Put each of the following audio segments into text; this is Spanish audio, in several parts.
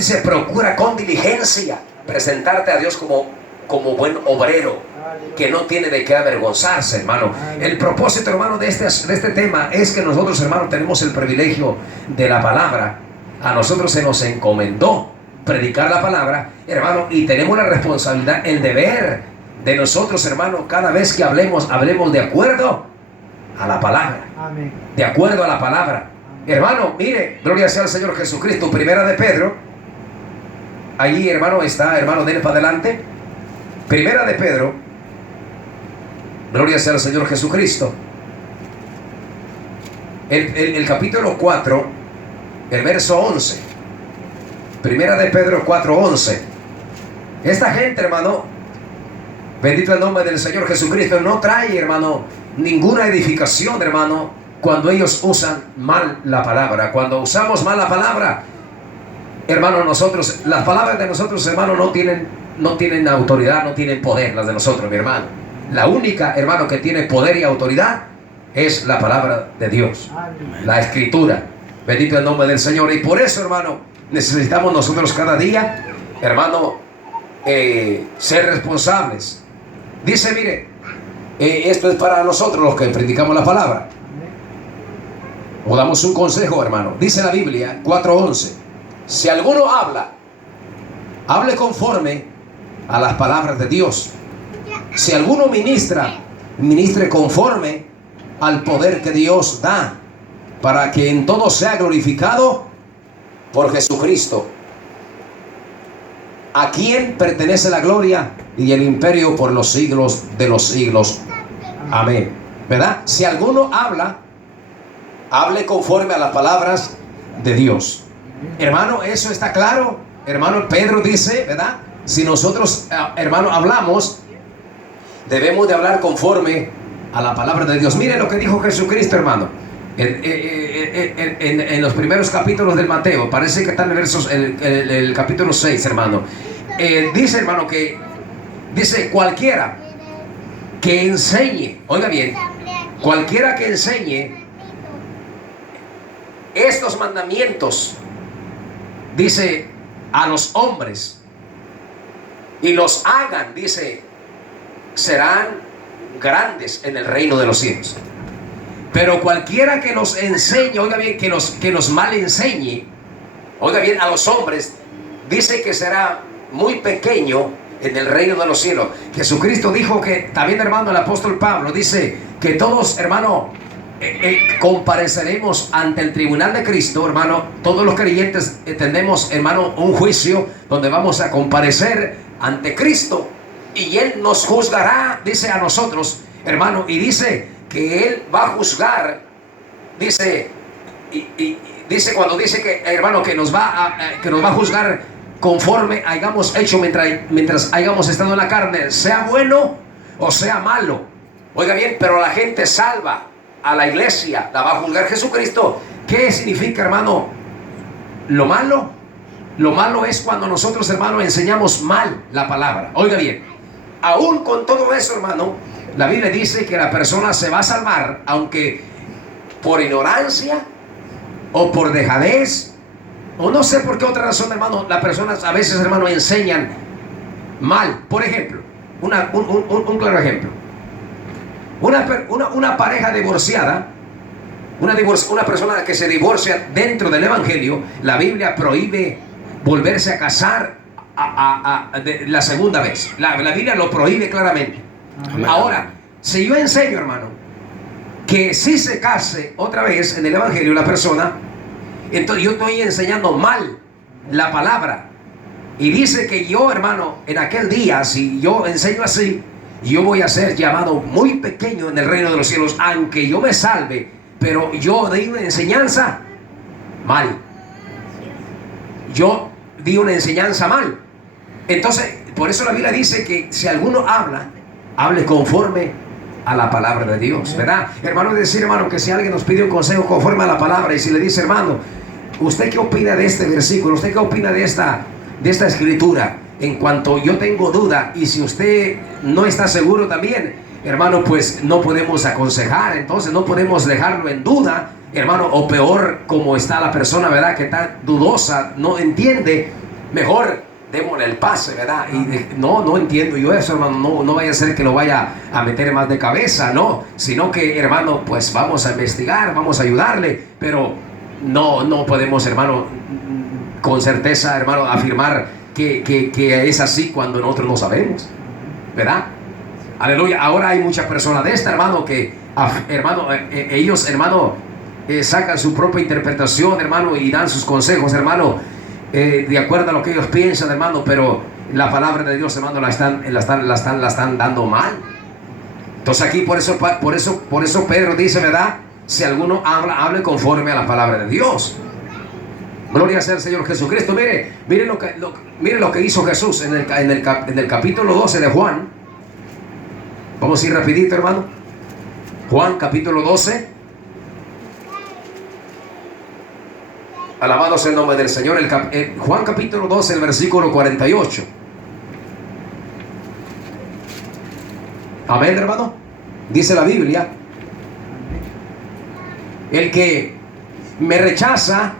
Dice, procura con diligencia presentarte a Dios como buen obrero, que no tiene de qué avergonzarse, hermano. El propósito, hermano, de este tema es que nosotros, hermano, tenemos el privilegio de la palabra. A nosotros se nos encomendó predicar la palabra, hermano, y tenemos la responsabilidad, el deber de nosotros, hermano, cada vez que hablemos de acuerdo a la palabra. Amén. De acuerdo a la palabra. Hermano, mire, gloria sea al Señor Jesucristo. Primera de Pedro. Allí, hermano, está, hermano, denle para adelante. Primera de Pedro. Gloria sea al Señor Jesucristo. El capítulo 4, el verso 11. Primera de Pedro 4:11. Esta gente, hermano, bendito el nombre del Señor Jesucristo, no trae, hermano, ninguna edificación, hermano, cuando ellos usan mal la palabra. Cuando usamos mal la palabra, hermano, nosotros, las palabras de nosotros, hermano, no tienen autoridad, no tienen poder, las de nosotros, mi hermano. La única, hermano, que tiene poder y autoridad es la palabra de Dios, la Escritura. Bendito el nombre del Señor. Y por eso, hermano, necesitamos nosotros cada día, hermano, ser responsables. Dice, mire, esto es para nosotros los que predicamos la palabra. O damos un consejo, hermano. Dice la Biblia 4:11. Si alguno hable conforme a las palabras de Dios. Si alguno ministre conforme al poder que Dios da, para que en todo sea glorificado por Jesucristo, a quien pertenece la gloria y el imperio por los siglos de los siglos. Amén. ¿Verdad? Si alguno hable conforme a las palabras de Dios. Hermano, eso está claro. Hermano, Pedro dice, ¿verdad? Si nosotros, hermano, hablamos, debemos de hablar conforme a la palabra de Dios. Mire lo que dijo Jesucristo, hermano. En los primeros capítulos del Mateo, parece que está en el capítulo 6, hermano. Dice, hermano, que dice cualquiera que enseñe, oiga bien, cualquiera que enseñe estos mandamientos, dice, a los hombres y los hagan, dice, serán grandes en el reino de los cielos. Pero cualquiera que nos enseñe, oiga bien, que nos mal enseñe, oiga bien, a los hombres, dice que será muy pequeño en el reino de los cielos. Jesucristo dijo que, también, hermano, el apóstol Pablo dice que todos, hermano, compareceremos ante el tribunal de Cristo, hermano. Todos los creyentes tendremos, hermano, un juicio donde vamos a comparecer ante Cristo y Él nos juzgará, dice, a nosotros, hermano, y dice que Él va a juzgar, dice, y dice, cuando dice que, hermano, que nos va a juzgar conforme hayamos hecho mientras hayamos estado en la carne, sea bueno o sea malo. Oiga bien, pero la gente salva a la iglesia, la va a juzgar Jesucristo. ¿Qué significa, hermano, lo malo? Lo malo es cuando nosotros, hermano, enseñamos mal la palabra. Oiga bien, aún con todo eso, hermano, la Biblia dice que la persona se va a salvar, aunque por ignorancia o por dejadez, o no sé por qué otra razón, hermano, las personas a veces, hermano, enseñan mal. Por ejemplo, un claro ejemplo. Una pareja divorciada, una persona que se divorcia dentro del Evangelio, la Biblia prohíbe volverse a casar la segunda vez. La Biblia lo prohíbe claramente. Amén. Ahora, si yo enseño, hermano, que si se case otra vez en el Evangelio la persona, entonces yo estoy enseñando mal la palabra. Y dice que yo, hermano, en aquel día, si yo enseño así, yo voy a ser llamado muy pequeño en el reino de los cielos, aunque yo me salve, pero yo di una enseñanza mal. Yo di una enseñanza mal. Entonces, por eso la Biblia dice que si alguno hable conforme a la palabra de Dios, ¿verdad? Hermano, es decir, hermano, que si alguien nos pide un consejo conforme a la palabra, y si le dice, hermano, ¿usted qué opina de este versículo? ¿Usted qué opina de esta escritura? En cuanto yo tengo duda, y si usted no está seguro también, hermano, pues no podemos aconsejar, entonces no podemos dejarlo en duda, hermano, o peor, como está la persona, ¿verdad?, que está dudosa, no entiende, mejor démosle el pase, ¿verdad? No entiendo yo eso, hermano. No vaya a ser que lo vaya a meter más de cabeza, no. Sino que, hermano, pues vamos a investigar, vamos a ayudarle. Pero no podemos, hermano, con certeza, hermano, afirmar que es así cuando nosotros no sabemos, ¿verdad? Aleluya. Ahora hay muchas personas de esta, hermano, que, hermano, ellos, hermano, sacan su propia interpretación, hermano, y dan sus consejos, hermano, de acuerdo a lo que ellos piensan, hermano, pero la palabra de Dios, hermano, la están dando mal. Entonces aquí por eso Pedro dice, ¿verdad? Si alguno hable conforme a la palabra de Dios. Gloria sea al Señor Jesucristo. Mire lo que hizo Jesús en el capítulo 12 de Juan. Vamos a ir rapidito, hermano. Juan capítulo 12. Alabado sea el nombre del Señor. Juan capítulo 12, el versículo 48. Amén, hermano. Dice la Biblia: el que me rechaza,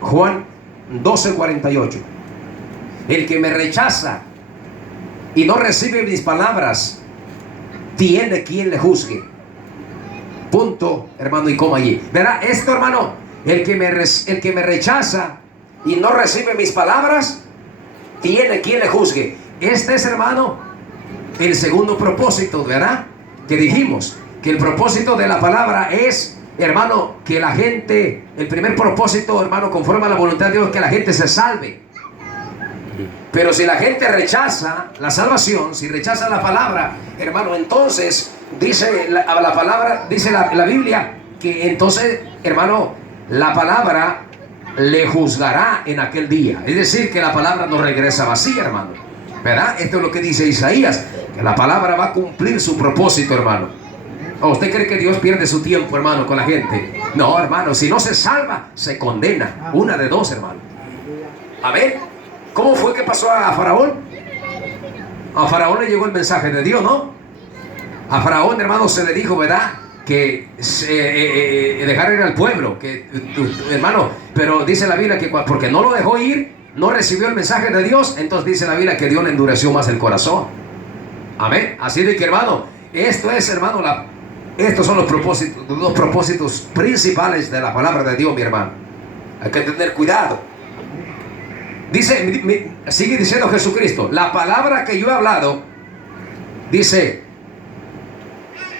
Juan 12, 48. El que me rechaza y no recibe mis palabras, tiene quien le juzgue. Punto, hermano, y coma allí. ¿Verdad? Esto, hermano, el que me rechaza y no recibe mis palabras, tiene quien le juzgue. Este es, hermano, el segundo propósito, ¿verdad? Que dijimos, que el propósito de la palabra es, hermano, que la gente, el primer propósito, hermano, conforme a la voluntad de Dios, que la gente se salve. Pero si la gente rechaza la salvación, si rechaza la palabra, hermano, entonces dice la palabra, dice la Biblia, que entonces, hermano, la palabra le juzgará en aquel día. Es decir, que la palabra no regresa vacía, hermano, ¿verdad? Esto es lo que dice Isaías, que la palabra va a cumplir su propósito, hermano. ¿O usted cree que Dios pierde su tiempo, hermano, con la gente? No, hermano, si no se salva, se condena. Una de dos, hermano. Amén. ¿Cómo fue que pasó a Faraón? A Faraón le llegó el mensaje de Dios, ¿no? A Faraón, hermano, se le dijo, ¿verdad?, que dejar ir al pueblo, hermano, pero dice la Biblia que porque no lo dejó ir, no recibió el mensaje de Dios, entonces dice la Biblia que Dios le endureció más el corazón. Amén. Así de que, hermano, esto es, hermano, estos son los propósitos principales de la palabra de Dios, mi hermano. Hay que tener cuidado. Dice, sigue diciendo Jesucristo, la palabra que yo he hablado, dice,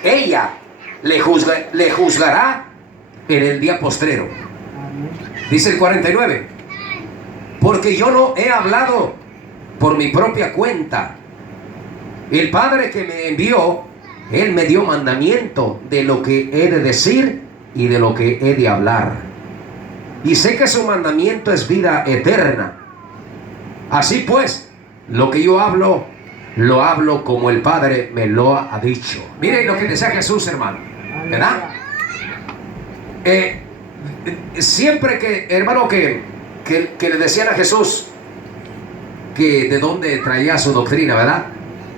ella le juzgará en el día postrero. Dice el 49, porque yo no he hablado por mi propia cuenta. El Padre que me envió, Él me dio mandamiento de lo que he de decir y de lo que he de hablar. Y sé que su mandamiento es vida eterna. Así pues, lo que yo hablo, lo hablo como el Padre me lo ha dicho. Miren lo que decía Jesús, hermano, ¿verdad? Siempre que, hermano, que le decían a Jesús que de dónde traía su doctrina, ¿verdad?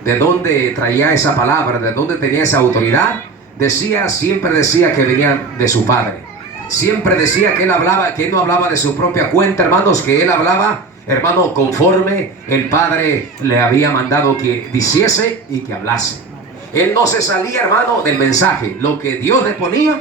De dónde traía esa palabra, de dónde tenía esa autoridad, siempre decía que venía de su Padre. Siempre decía que él no hablaba de su propia cuenta, hermanos, que él hablaba, hermano, conforme el Padre le había mandado que diciese y que hablase. Él no se salía, hermano, del mensaje. Lo que Dios le ponía,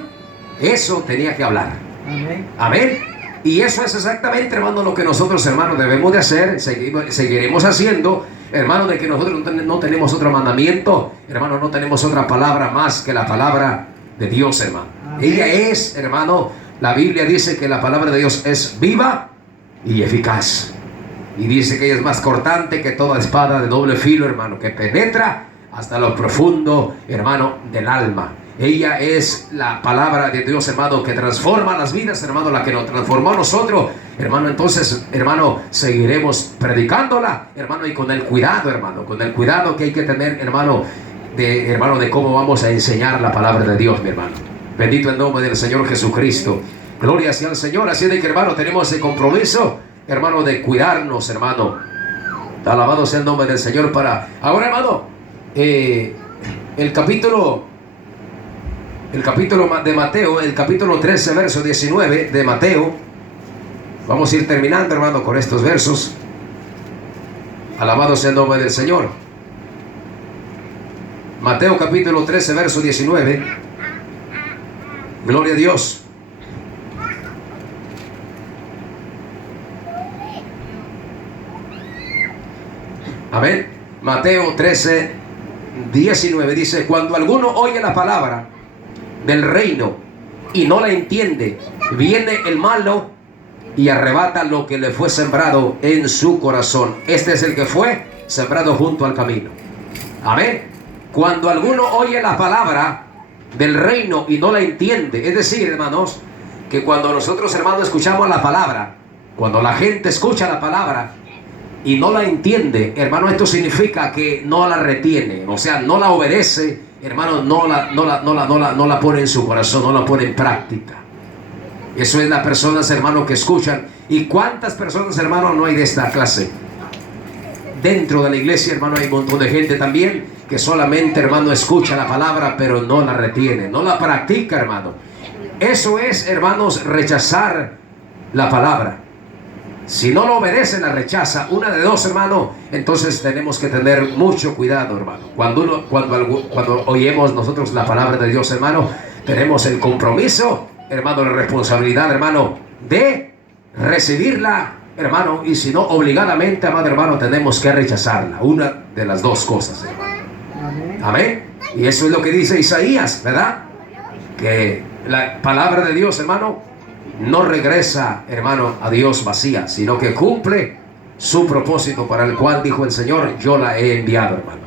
eso tenía que hablar. Amén. Amén. Y eso es exactamente, hermano, lo que nosotros, hermanos, debemos de hacer. Seguiremos haciendo, hermano, de que nosotros no tenemos otro mandamiento, hermano, no tenemos otra palabra más que la palabra de Dios, hermano. Amén. Ella es, hermano, la Biblia dice que la palabra de Dios es viva y eficaz. Y dice que ella es más cortante que toda espada de doble filo, hermano, que penetra hasta lo profundo, hermano, del alma. Ella es la palabra de Dios, hermano, que transforma las vidas, hermano, la que nos transformó a nosotros, hermano. Entonces, hermano, seguiremos predicándola, hermano, y con el cuidado, hermano, con el cuidado que hay que tener, hermano, de cómo vamos a enseñar la palabra de Dios, mi hermano. Bendito el nombre del Señor Jesucristo. Gloria sea al Señor. Así de que, hermano, tenemos el compromiso, hermano, de cuidarnos, hermano. Alabado sea el nombre del Señor. Ahora, hermano, el capítulo de Mateo, el capítulo 13, verso 19 de Mateo. Vamos a ir terminando, hermano, con estos versos. Alabado sea el nombre del Señor. Mateo capítulo 13, verso 19. Gloria a Dios. Amén. Mateo 13, 19 dice: cuando alguno oye la palabra del reino y no la entiende, viene el malo y arrebata lo que le fue sembrado en su corazón. Este es el que fue sembrado junto al camino. Amén. Cuando alguno oye la palabra del reino y no la entiende, es decir, hermanos, que cuando nosotros, hermanos, escuchamos la palabra, cuando la gente escucha la palabra y no la entiende, hermano, esto significa que no la retiene, o sea, no la obedece, hermano, no la pone en su corazón, no la pone en práctica. Eso es las personas, hermano, que escuchan. ¿Y cuántas personas, hermano, no hay de esta clase? Dentro de la iglesia, hermano, hay un montón de gente también que solamente, hermano, escucha la palabra, pero no la retiene, no la practica, hermano. Eso es, hermanos, rechazar la palabra. Si no lo obedece, la rechaza. Una de dos, hermano. Entonces tenemos que tener mucho cuidado, hermano. Cuando oímos nosotros la palabra de Dios, hermano, tenemos el compromiso, hermano, la responsabilidad, hermano, de recibirla, hermano. Y si no, obligadamente, amado hermano, tenemos que rechazarla. Una de las dos cosas, hermano. Amén. Y eso es lo que dice Isaías, ¿verdad? Que la palabra de Dios, hermano, no regresa, hermano, a Dios vacía, sino que cumple su propósito para el cual dijo el Señor: yo la he enviado, hermano.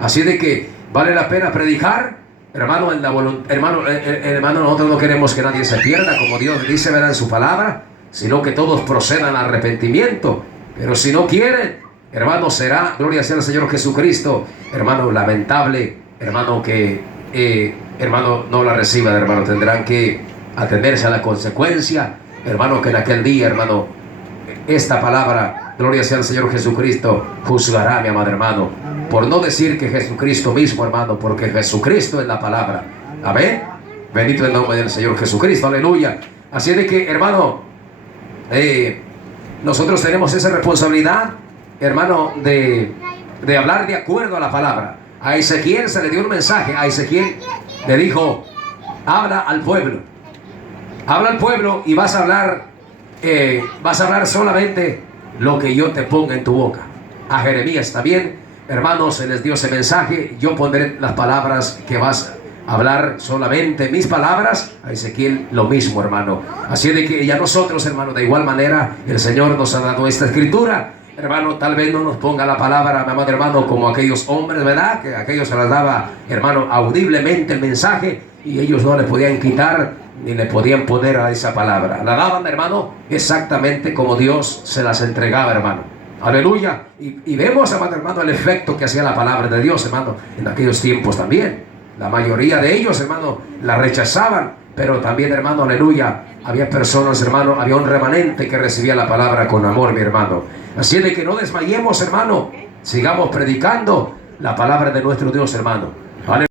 Así de que vale la pena predicar, hermano, en la hermano, nosotros no queremos que nadie se pierda, como Dios dice, ¿verdad?, en su palabra, sino que todos procedan al arrepentimiento. Pero si no quieren, hermano, será, gloria sea al Señor Jesucristo, hermano, lamentable, hermano, que hermano, no la reciban, hermano. Tendrán que atenderse a la consecuencia, hermano, que en aquel día, hermano, esta palabra, gloria sea al Señor Jesucristo, juzgará, mi amado hermano. Por no decir que Jesucristo mismo, hermano, porque Jesucristo es la palabra. Amén. Bendito el nombre del Señor Jesucristo, aleluya. Así de que, hermano, nosotros tenemos esa responsabilidad, hermano, de hablar de acuerdo a la palabra. A Ezequiel se le dio un mensaje. A Ezequiel le dijo: habla al pueblo. Habla al pueblo y vas a hablar solamente lo que yo te ponga en tu boca. A Jeremías también, hermanos, se les dio ese mensaje: yo pondré las palabras que vas a hablar, solamente mis palabras. A Ezequiel lo mismo, hermano. Así de que ya nosotros, hermano, de igual manera, el Señor nos ha dado esta escritura. Hermano, tal vez no nos ponga la palabra, mi amado hermano, como aquellos hombres, ¿verdad? Que aquellos se las daba, hermano, audiblemente el mensaje, y ellos no le podían quitar ni le podían poner a esa palabra. La daban, hermano, exactamente como Dios se las entregaba, hermano. Aleluya. Y vemos, amado hermano, el efecto que hacía la palabra de Dios, hermano, en aquellos tiempos también. La mayoría de ellos, hermano, la rechazaban, pero también, hermano, aleluya, había personas, hermano, había un remanente que recibía la palabra con amor, mi hermano. Así de que no desmayemos, hermano, sigamos predicando la palabra de nuestro Dios, hermano.